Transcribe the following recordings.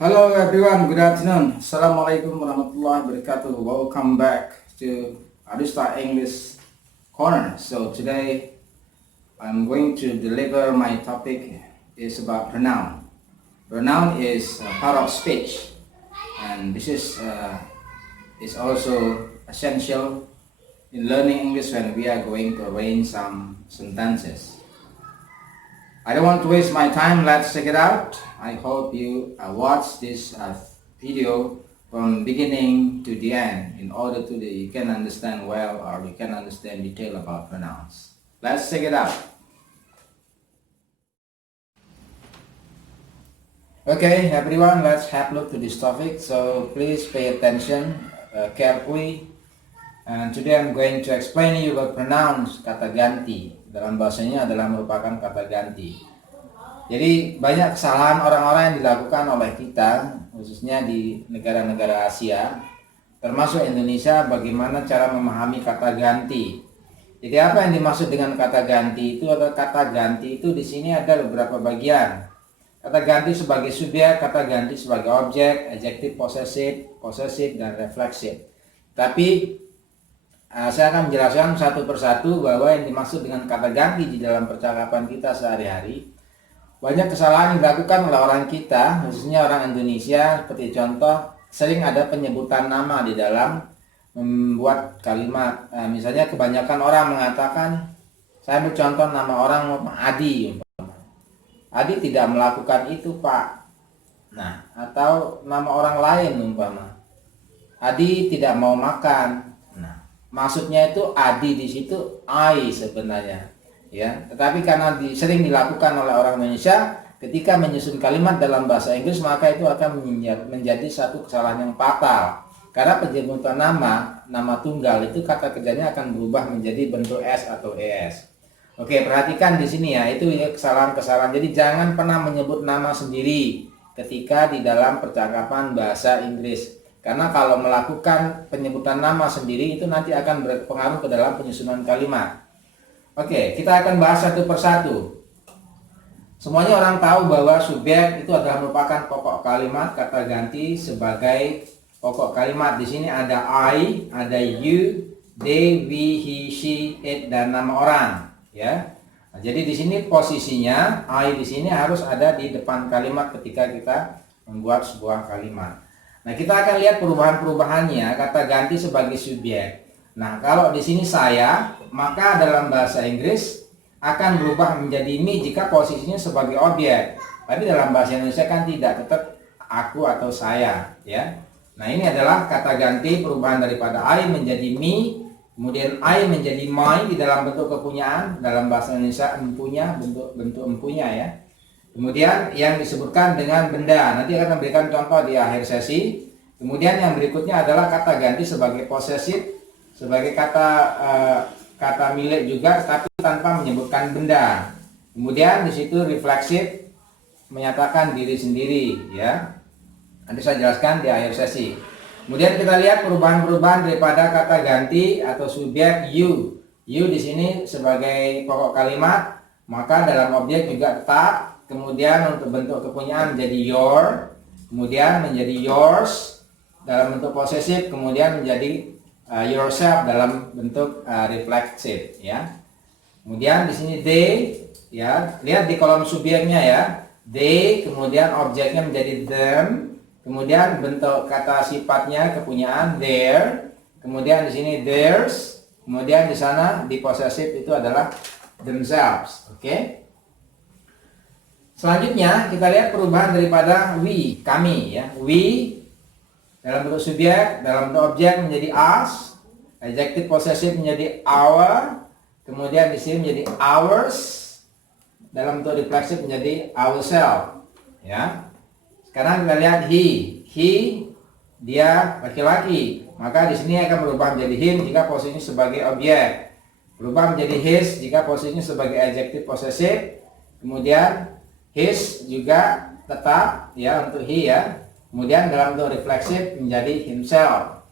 Hello everyone, good afternoon. Assalamualaikum warahmatullahi wabarakatuh. Welcome back to Adusta English Corner. So today I'm going to deliver my topic is about pronoun. Pronoun is a part of speech, and this is also essential in learning English when we are going to arrange some sentences. I don't want to waste my time. Let's check it out. I hope you watch this video from beginning to the end in order to you can understand well or you can understand detail about pronouns. Let's check it out. Okay, everyone, let's have a look to this topic. So please pay attention carefully. And today I'm going to explain you about pronouns, kata ganti. Dalam bahasanya adalah merupakan kata ganti. Jadi banyak kesalahan orang-orang yang dilakukan oleh kita, khususnya di negara-negara Asia, termasuk Indonesia, bagaimana cara memahami kata ganti. Jadi apa yang dimaksud dengan kata ganti itu adalah kata ganti itu di sini ada beberapa bagian. Kata ganti sebagai subjek, kata ganti sebagai objek, adjektif, possessive, dan refleksif. Tapi saya akan menjelaskan satu persatu bahwa yang dimaksud dengan kata ganti di dalam percakapan kita sehari-hari. Banyak kesalahan yang dilakukan oleh orang kita, khususnya orang Indonesia, seperti contoh sering ada penyebutan nama di dalam membuat kalimat. Misalnya kebanyakan orang mengatakan, saya bercontoh nama orang Adi. Adi tidak melakukan itu, Pak. Nah, atau nama orang lain umpama. Adi tidak mau makan. Maksudnya itu Adi di situ I sebenarnya, ya. Tetapi karena sering dilakukan oleh orang Indonesia, ketika menyusun kalimat dalam bahasa Inggris, maka itu akan menjadi satu kesalahan yang fatal. Karena penyebutan nama tunggal itu kata kerjanya akan berubah menjadi bentuk S atau ES. Oke, perhatikan di sini ya, itu ya kesalahan-kesalahan. Jadi jangan pernah menyebut nama sendiri ketika di dalam percakapan bahasa Inggris. Karena kalau melakukan penyebutan nama sendiri itu nanti akan berpengaruh ke dalam penyusunan kalimat. Oke, kita akan bahas satu persatu. Semuanya orang tahu bahwa subjek itu adalah merupakan pokok kalimat, kata ganti sebagai pokok kalimat. Di sini ada I, ada you, they, we, he, she, it, dan nama orang. Ya. Nah, jadi di sini posisinya I di sini harus ada di depan kalimat ketika kita membuat sebuah kalimat. Nah, kita akan lihat perubahan-perubahannya kata ganti sebagai subjek. Nah, kalau di sini saya, maka dalam bahasa Inggris akan berubah menjadi me jika posisinya sebagai objek. Tapi dalam bahasa Indonesia kan tidak, tetap aku atau saya, ya. Nah, ini adalah kata ganti perubahan daripada I menjadi me, kemudian I menjadi my di dalam bentuk kepunyaan, dalam bahasa Indonesia empunya, bentuk empunya ya. Kemudian yang disebutkan dengan benda, nanti akan memberikan contoh di akhir sesi. Kemudian yang berikutnya adalah kata ganti sebagai possessive, sebagai kata milik juga, tapi tanpa menyebutkan benda. Kemudian di situ refleksif, menyatakan diri sendiri, ya. Nanti saya jelaskan di akhir sesi. Kemudian kita lihat perubahan-perubahan daripada kata ganti atau subjek you. You di sini sebagai pokok kalimat, maka dalam objek juga tetap. Kemudian untuk bentuk kepunyaan menjadi your, kemudian menjadi yours dalam bentuk posesif, kemudian menjadi yourself dalam bentuk refleksif, ya. Kemudian di sini they, ya, lihat di kolom subjeknya ya, they, kemudian objeknya menjadi them, kemudian bentuk kata sifatnya kepunyaan their, kemudian di sini theirs, kemudian di sana di posesif itu adalah themselves, oke. Selanjutnya kita lihat perubahan daripada we, kami ya. We dalam bentuk subjek, dalam bentuk objek menjadi us, adjektif possessive menjadi our, kemudian di sini menjadi ours, dalam bentuk refleksif menjadi ourselves ya. Sekarang kita lihat he dia laki-laki, maka di sini akan berubah menjadi him jika posisinya sebagai objek, berubah menjadi his jika posisinya sebagai adjektif possessive, kemudian his juga tetap ya untuk he ya. Kemudian dalam bentuk refleksif menjadi himself.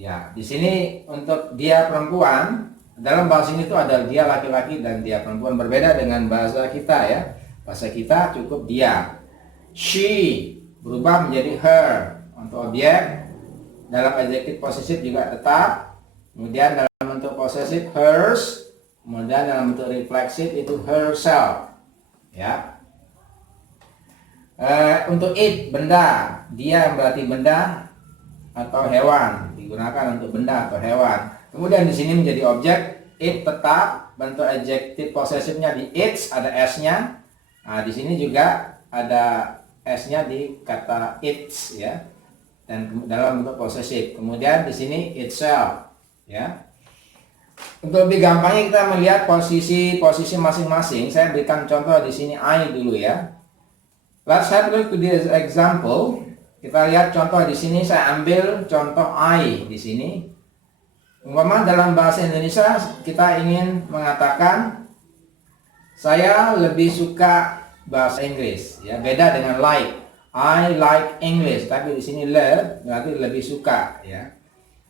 Ya, di sini untuk dia perempuan, dalam bahasa ini itu ada dia laki-laki dan dia perempuan, berbeda dengan bahasa kita ya. Bahasa kita cukup dia. She berubah menjadi her. Untuk objek dalam adjective possessive juga tetap. Kemudian dalam bentuk possessive hers, kemudian dalam bentuk reflexive itu herself. Ya. Untuk it, benda, dia berarti benda atau hewan, digunakan untuk benda atau hewan. Kemudian di sini menjadi objek, it tetap, bentuk adjective possessive-nya di its ada s-nya. Nah, di sini juga ada s-nya di kata its ya. Dan dalam bentuk possessive. Kemudian di sini itself ya. Untuk lebih gampangnya kita melihat posisi masing-masing. Saya berikan contoh di sini I dulu ya. Let's have a look to this example. Kita lihat contoh di sini. Saya ambil contoh I di sini. Umpama dalam bahasa Indonesia kita ingin mengatakan saya lebih suka bahasa Inggris ya, beda dengan like. I like English, tapi di sini love berarti lebih suka ya.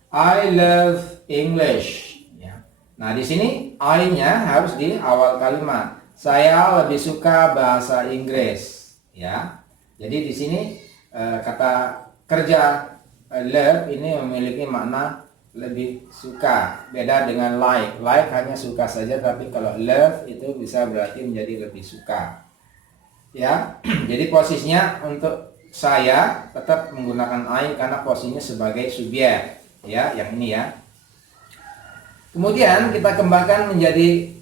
I love English ya. Nah, di sini I-nya harus di awal kalimat. Saya lebih suka bahasa Inggris ya. Jadi di sini kata kerja love ini memiliki makna lebih suka, beda dengan like. Like hanya suka saja, tapi kalau love itu bisa berarti menjadi lebih suka ya. Jadi posisinya untuk saya tetap menggunakan I karena posisinya sebagai subjek ya, yang ini ya. Kemudian kita kembangkan menjadi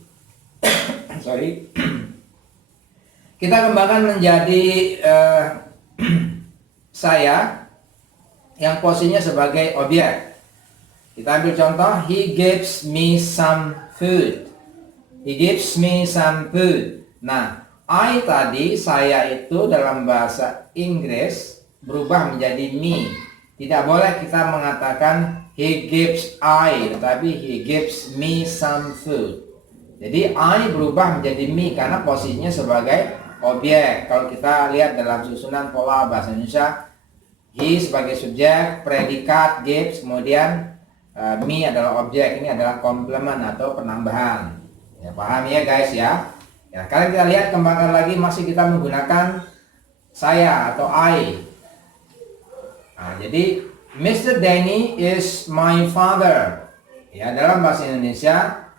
kita kembangkan menjadi saya yang posisinya sebagai objek. Kita ambil contoh, he gives me some food. He gives me some food. Nah, I tadi, saya itu dalam bahasa Inggris berubah menjadi me. Tidak boleh kita mengatakan he gives I, tetapi he gives me some food. Jadi I berubah menjadi me karena posisinya sebagai objek. Kalau kita lihat dalam susunan pola bahasa Indonesia, he sebagai subjek, predikat, gives, kemudian me adalah objek. Ini adalah komplement atau penambahan. Ya, paham ya guys ya? Ya, kalau kita lihat kembangkan lagi masih kita menggunakan saya atau I. Nah, jadi Mr. Denny is my father. Ya, dalam bahasa Indonesia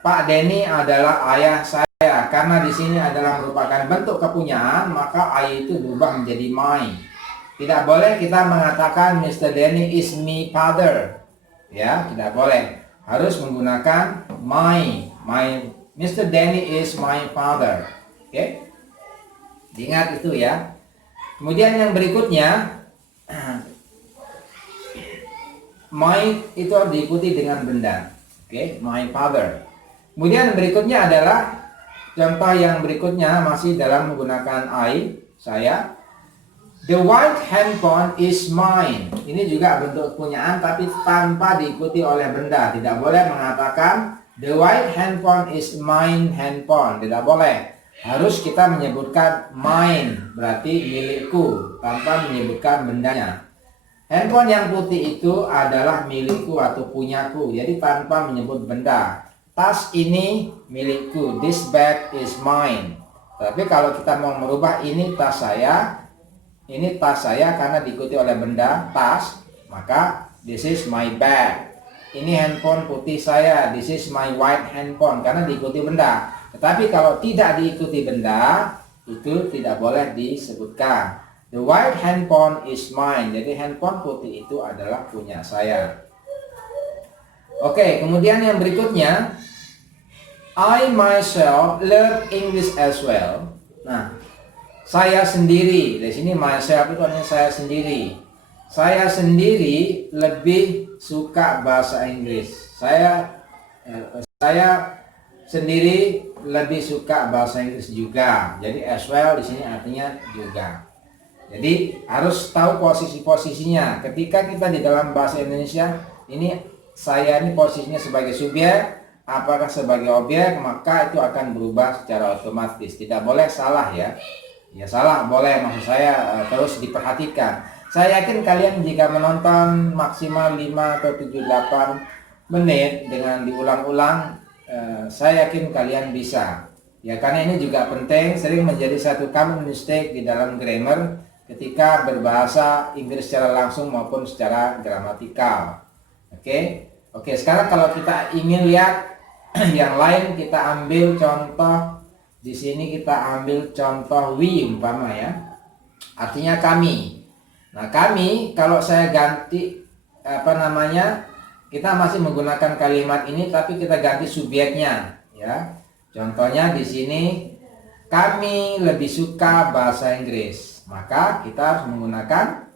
Pak Denny adalah ayah saya. Karena di sini adalah merupakan bentuk kepunyaan, maka I itu berubah menjadi my. Tidak boleh kita mengatakan Mr. Denny is me father. Ya, tidak boleh. Harus menggunakan my. Mr. Denny is my father. Oke. Diingat itu ya. Kemudian yang berikutnya my itu harus diikuti dengan benda. Oke, my father. Kemudian berikutnya adalah contoh yang berikutnya masih dalam menggunakan I, saya. The white handphone is mine. Ini juga bentuk kepunyaan tapi tanpa diikuti oleh benda. Tidak boleh mengatakan the white handphone is mine handphone. Tidak boleh. Harus kita menyebutkan mine, berarti milikku, tanpa menyebutkan bendanya. Handphone yang putih itu adalah milikku atau punyaku. Jadi tanpa menyebut benda. Tas ini milikku. This bag is mine. Tapi kalau kita mau merubah ini tas saya, ini tas saya karena diikuti oleh benda tas, maka this is my bag. Ini handphone putih saya, this is my white handphone karena diikuti benda. Tetapi kalau tidak diikuti benda, itu tidak boleh disebutkan. The white handphone is mine. Jadi handphone putih itu adalah punya saya. Oke, kemudian yang berikutnya, I myself learn English as well. Nah, saya sendiri, di sini myself itu artinya saya sendiri. Saya sendiri lebih suka bahasa Inggris. Saya sendiri lebih suka bahasa Inggris juga. Jadi as well di sini artinya juga. Jadi harus tahu posisi-posisinya. Ketika kita di dalam bahasa Indonesia, ini saya ini posisinya sebagai subjek, apakah sebagai objek, maka itu akan berubah secara otomatis. Tidak boleh salah ya. Ya salah boleh, maksud saya terus diperhatikan. Saya yakin kalian jika menonton maksimal 5 atau 7, 8 menit dengan diulang-ulang, saya yakin kalian bisa. Ya karena ini juga penting, sering menjadi satu common mistake di dalam grammar. ketika berbahasa Inggris secara langsung maupun secara gramatikal. Oke. Oke, sekarang kalau kita ingin lihat yang lain, kita ambil contoh. Di sini kita ambil contoh we umpama ya. Artinya kami. Nah, kami kalau saya ganti kita masih menggunakan kalimat ini tapi kita ganti subjeknya ya. Contohnya di sini kami lebih suka bahasa Inggris. Maka kita harus menggunakan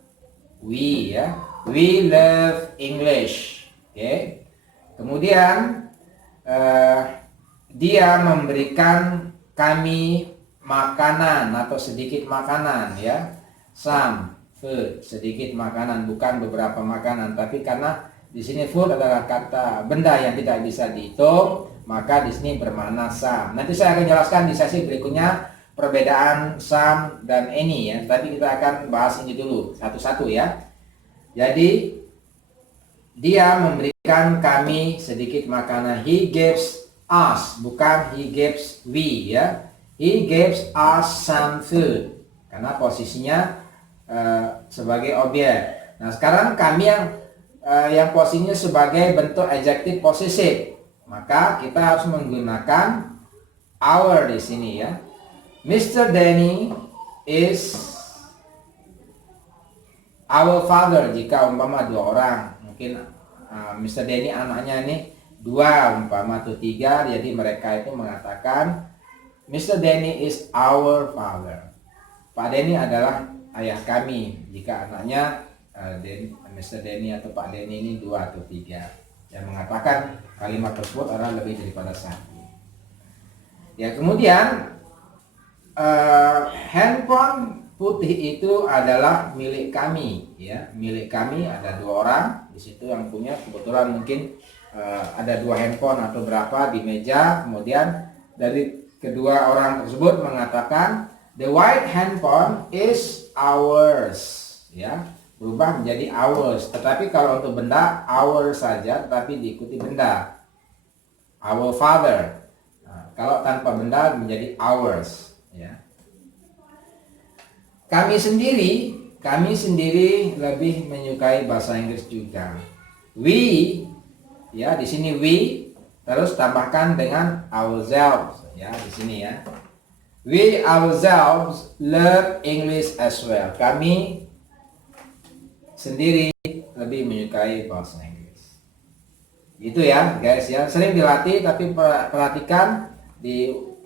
we ya. We love English. Oke. Kemudian dia memberikan kami makanan atau sedikit makanan ya. Some food, sedikit makanan, bukan beberapa makanan, tapi karena di sini food adalah kata benda yang tidak bisa dihitung, maka di sini bermakna some. Nanti saya akan jelaskan di sesi berikutnya perbedaan some dan any ya. Tapi kita akan bahas ini dulu satu-satu ya. Jadi dia memberikan kami sedikit makanan. He gives us, bukan he gives we ya. He gives us some food. Karena posisinya sebagai objek. Nah, sekarang kami yang posisinya sebagai bentuk adjective possessive. Maka kita harus menggunakan our di sini ya. Mr. Danny is our father jika umpama 2 orang. Mungkin Mr. Danny anaknya ini 2 umpama atau 3, jadi mereka itu mengatakan Mr. Danny is our father. Pak Danny adalah ayah kami jika anaknya Mr. Danny atau Pak Danny ini 2 atau 3 yang mengatakan kalimat tersebut adalah lebih daripada 1. Ya, kemudian handphone putih itu adalah milik kami ya. Milik kami ada 2 orang di situ yang punya. Kebetulan mungkin ada 2 handphone atau berapa di meja. Kemudian dari kedua orang tersebut mengatakan the white handphone is ours ya. Berubah menjadi ours. Tetapi kalau untuk benda our saja, tetapi diikuti benda. Our father. Nah, kalau tanpa benda menjadi ours ya. Kami sendiri lebih menyukai bahasa Inggris juga. We ya, di sini we terus tambahkan dengan ourselves ya di sini ya. We ourselves love English as well. Kami sendiri lebih menyukai bahasa Inggris. Itu ya guys ya. Sering dilatih tapi perhatikan,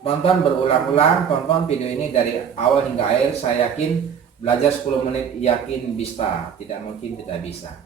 tonton berulang-ulang, tonton video ini dari awal hingga akhir. Saya yakin belajar 10 menit yakin bisa, tidak mungkin tidak bisa.